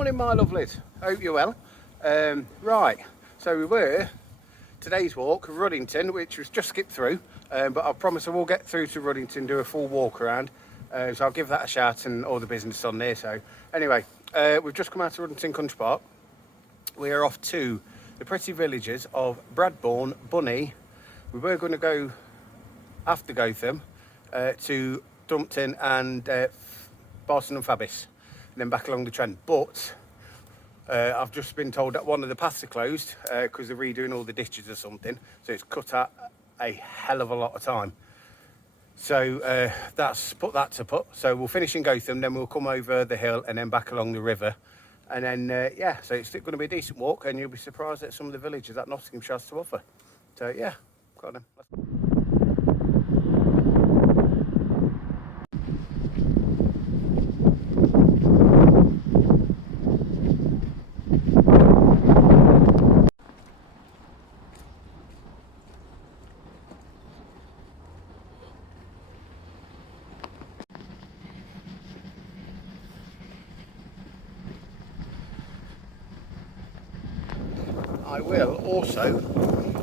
Morning, my lovelies. Hope you're well. Right, so we were today's walk Ruddington, which was just skipped through, but I promise I will get through to Ruddington, do a full walk around. So I'll give that a shout and all the business on there. So anyway, we've just come out of Ruddington Country Park. We are off to the pretty villages of Bradmore Bunny. We were going to go after Gotham to Dumpton and Barton and Fabis, and then back along the trend. But I've just been told that one of the paths are closed because they're redoing all the ditches or something. So it's cut out a hell of a lot of time. So that's put that to put. So we'll finish in Gotham, then we'll come over the hill and then back along the river. And then, yeah, so it's going to be a decent walk, and you'll be surprised at some of the villages that Nottinghamshire has to offer. So, yeah, got them. I will also,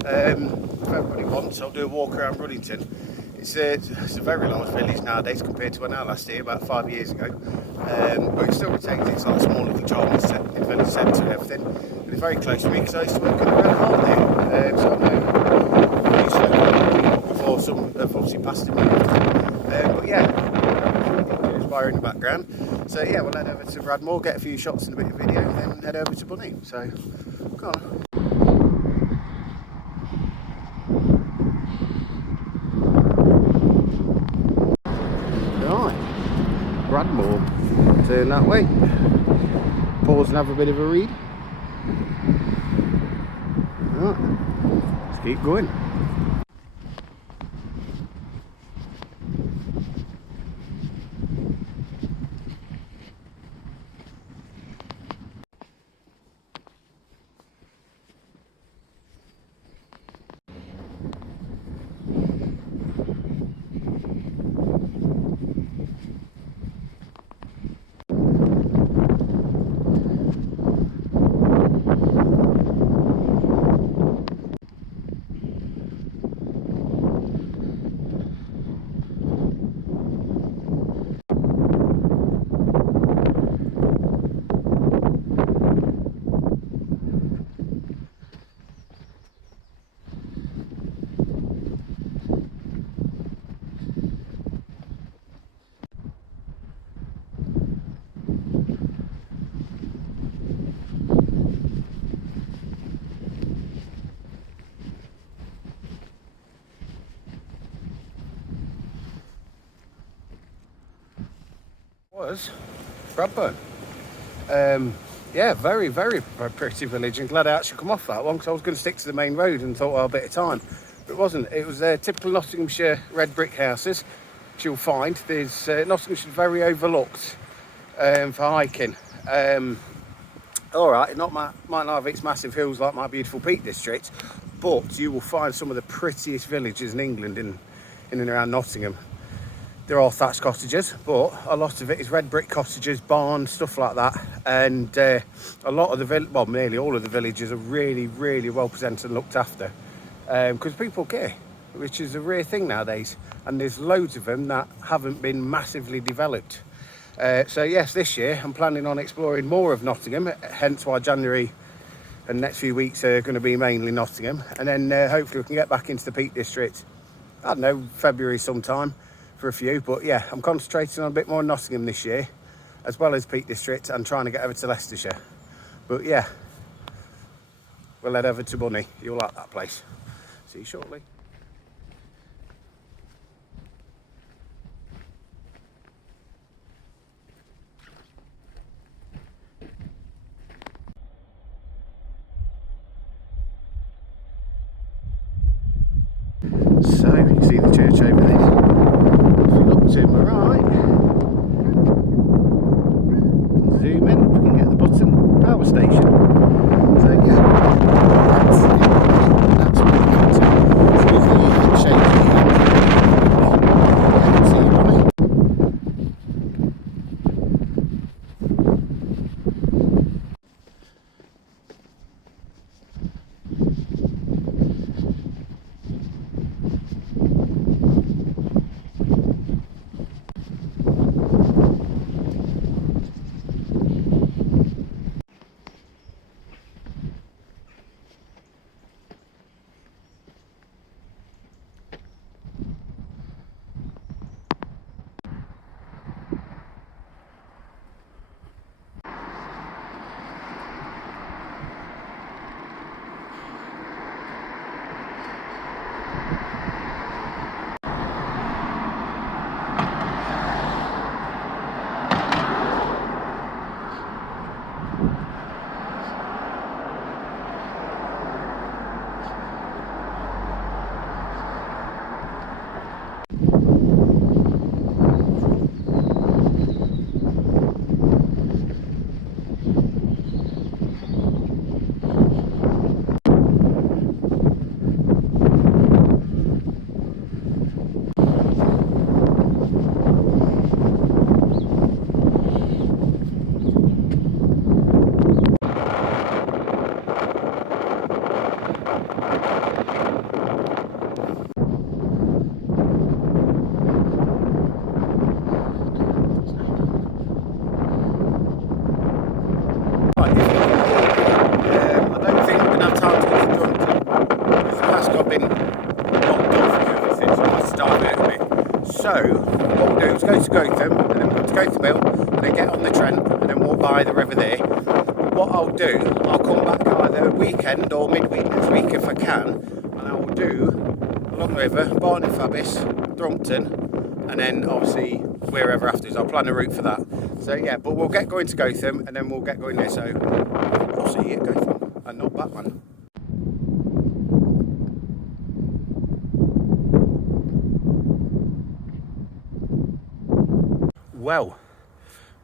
if everybody wants, I'll do a walk around Ruddington. It's a very large village nowadays compared to when I last here, about 5 years ago. But it still retains its like small little charm, its village centre and everything. And it's very close to me because I used to work at the Red Hart there. So I used to before some have obviously passed it. But yeah, inspiring in the background. So yeah, we'll head over to Bradmore, get a few shots and a bit of video, and then head over to Bunny. So, go on. Bradmore, turn that way, pause and have a bit of a read. Right, let's keep going. Was Bradmore. Yeah, very pretty village, and glad I actually come off that one because I was going to stick to the main road and thought, well, a bit of time, but it wasn't. It was typical Nottinghamshire red brick houses, which you'll find. There's Nottinghamshire very overlooked for hiking. All right, might not have its massive hills like my beautiful Peak District, but you will find some of the prettiest villages in England in and around Nottingham. There are thatched cottages, but a lot of it is red brick cottages, barns, stuff like that. And a lot of the nearly all of the villages are really well presented and looked after, because people care, which is a rare thing nowadays. And there's loads of them that haven't been massively developed. So yes, this year I'm planning on exploring more of Nottingham, hence why January and next few weeks are going to be mainly Nottingham. And then hopefully we can get back into the Peak District, I don't know, February sometime, for a few. But yeah, I'm concentrating on a bit more Nottingham this year, as well as Peak District, and trying to get over to Leicestershire. But yeah, we'll head over to Bunny. You'll like that place. See you shortly. So you can see the church over there. To my right, zoom in, we can get the Button power station. So yeah, that's where we come to. It's lovely shady. Yeah, see you, Bunny. So what we'll do is go to Gotham, and then we'll go to Gotham Hill, and then get on the Trent, and then walk by the river there. What I'll do, I'll come back either weekend or midweek next week if I can, and I will do along the river, Barton Fabbis, Ruddington, and then obviously wherever afterwards. I'll plan a route for that. So yeah, but we'll get going to Gotham, and then we'll get going there. So I'll see you at Gotham, and not Batman. Well,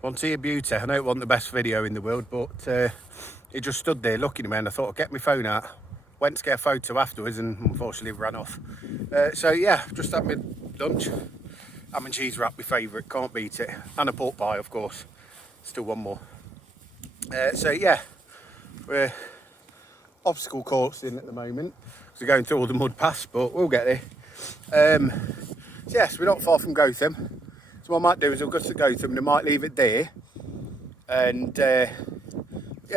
want to see a beauty. I know it wasn't the best video in the world, but it just stood there looking at me, and I thought I'd get my phone out, went to get a photo afterwards, and unfortunately ran off. So yeah, just had my lunch. Ham and cheese wrap, my favourite, can't beat it. And a pork pie, of course. Still one more. So yeah, we're obstacle coursing at the moment. We're going through all the mud paths, but we'll get there. So yes, we're not far from Gotham. So what I might do is we'll go to Gotham and I might leave it there. And yeah,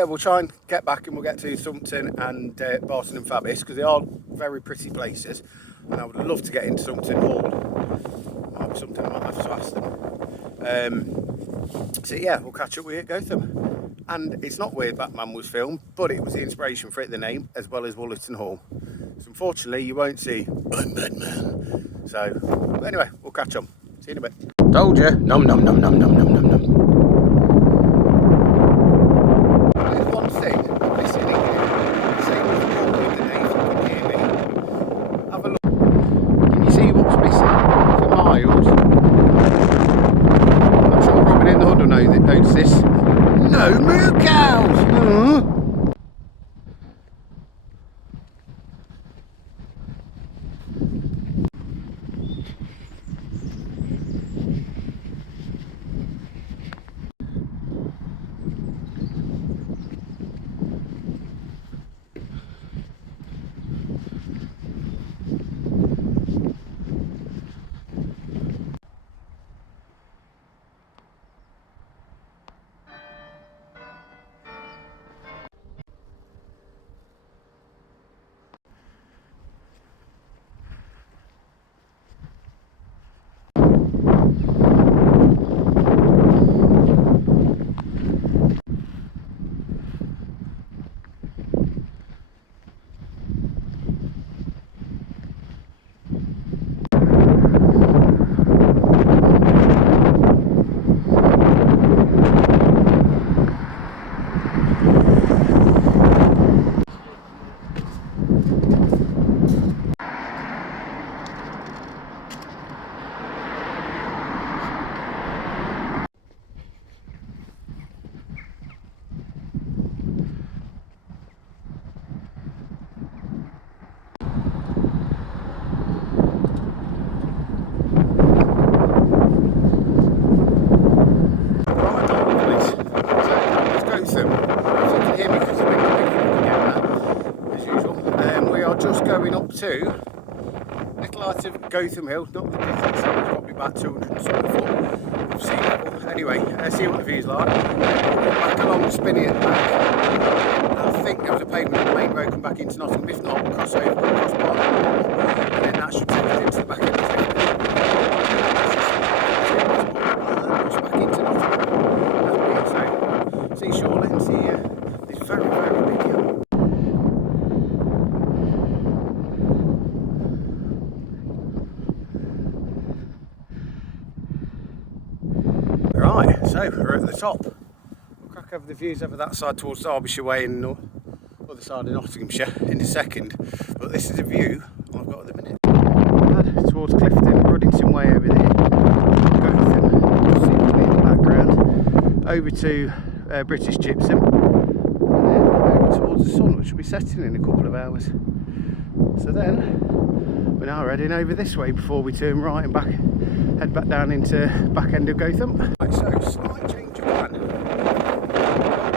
we'll try and get back and we'll get to Somerton and Barton and Fabbis, because they are very pretty places. And I would love to get into Somerton Hall. Might be something I might have to ask them. So yeah, we'll catch up with you at Gotham. And it's not where Batman was filmed, but it was the inspiration for it, the name, as well as Ruddington Hall. So unfortunately, you won't see I'm Batman. So anyway, we'll catch up. See you in a bit. Told you. Nom nom nom nom nom nom nom nom. There's one thing I'm missing here. Same as the walk in the day, if you can hear me. Have a look. Can you see what's missing for miles? I'm sure Robin in the hood will notice this. No moo cows! To little out of Gotham Hill, not the distance, it's probably about 200 foot of sea level. Anyway, see what the view's like. Back along the Spinney at the back. I think there was a pavement on the main road come back into Nottingham. If not, cross over, cross part, and then that should take us into the back end of the thing. Cross back into Nottingham. So, see Shoreline and see this very, very big hill. Right, so we're at the top. We'll crack over the views over that side towards Derbyshire way and the other side of Nottinghamshire in a second. But this is a view I've got at the minute. Towards Clifton, Ruddington way over there. Gotham, you see it in the background. Over to British Gypsum. And then towards the sun, which will be setting in a couple of hours. So then we're now heading over this way before we turn right and head back down into back end of Gotham. Right, so slight change of plan.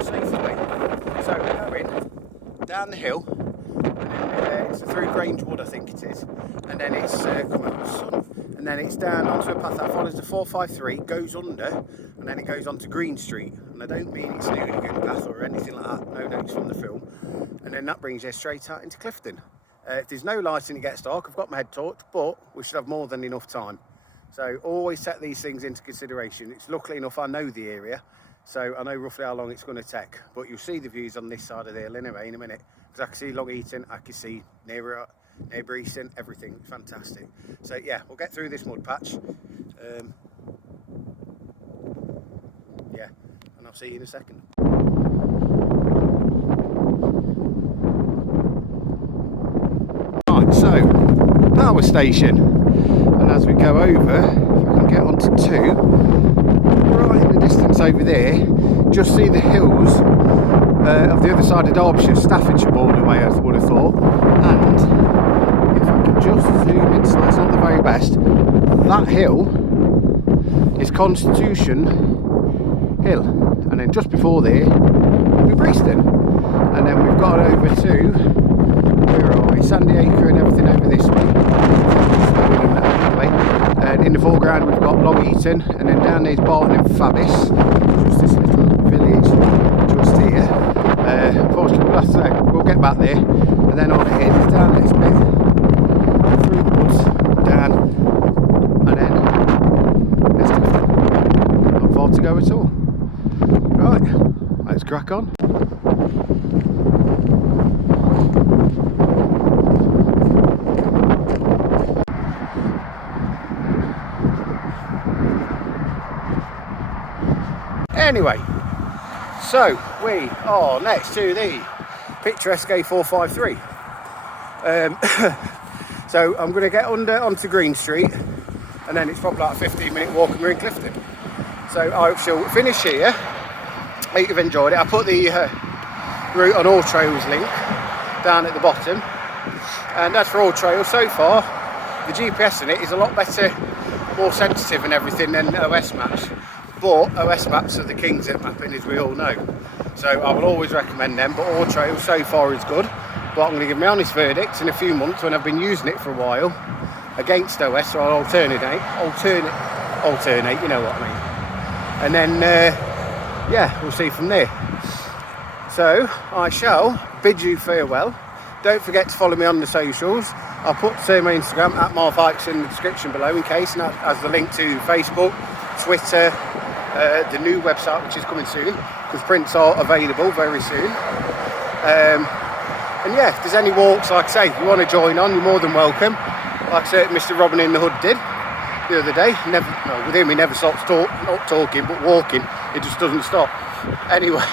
Safely. So we're going down the hill, and then it's through Grange Wood, I think it is, and then it's come out of the sun, and then it's down onto a path that follows the 453, goes under, and then it goes onto Green Street. And I don't mean it's an hooligan path or anything like that, no notes from the film, and then that brings you straight out into Clifton. If there's no light and it gets dark, I've got my head torch, but we should have more than enough time. So always take these things into consideration. It's luckily enough I know the area, so I know roughly how long it's going to take. But you'll see the views on this side of the hill anyway in a minute, because I can see Long Eaton, I can see neighbour Easton, everything. It's fantastic. So yeah, we'll get through this mud patch. Yeah, and I'll see you in a second. Right, so power station, and as we go over, if I can get onto 2, right in the distance over there, just see the hills of the other side of Derbyshire, Staffordshire border way, as I would have thought. And if I can just zoom in, so that's not the very best, that hill is Constitution Hill, and then just before there will be Breaston, and then we've got over to, where are we, Sandy Acre and everything over this way, and in the foreground we've got Long Eaton, and then down there's Barton and Fabbis, just this little village just here. Unfortunately we'll have to say, we'll get back there, and then on ahead down this bit, through the woods, down, and then let's go. Not far to go at all. Right, let's crack on. Anyway, so we are next to the picturesque A453. So I'm going to get onto Green Street, and then it's probably like a 15-minute walk and we're in Clifton. So I shall finish here. I hope you've enjoyed it. I put the route on All Trails link down at the bottom, and as for All Trails, so far the GPS in it is a lot better, more sensitive and everything than OS Maps. But OS Maps are the kings at mapping, as we all know. So I will always recommend them, but All Trails so far is good. But I'm going to give my honest verdict in a few months when I've been using it for a while against OS, so I'll alternate, you know what I mean. And then, yeah, we'll see from there. So I shall bid you farewell. Don't forget to follow me on the socials. I'll put my Instagram at @marfikes in the description below, in case, and that has the link to Facebook, Twitter, the new website which is coming soon, because prints are available very soon. And yeah, if there's any walks, like I say, if you want to join on, you're more than welcome. Like I said, Mr. Robin in the Hood did the other day. With him he never stops not talking but walking, it just doesn't stop. Anyway,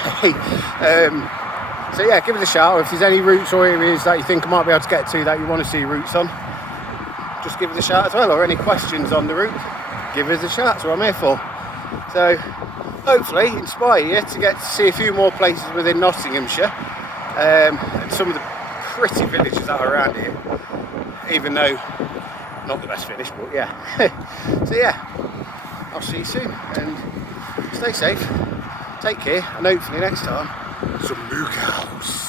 so yeah, give us a shout. If there's any routes or areas that you think I might be able to get to that you want to see routes on, just give us a shout as well, or any questions on the route, give us a shout. That's what I'm here for. So hopefully inspire you to get to see a few more places within Nottinghamshire, and some of the pretty villages that are around here, even though not the best finish, but yeah. So yeah, I'll see you soon, and stay safe, take care, and hopefully next time some moo cows.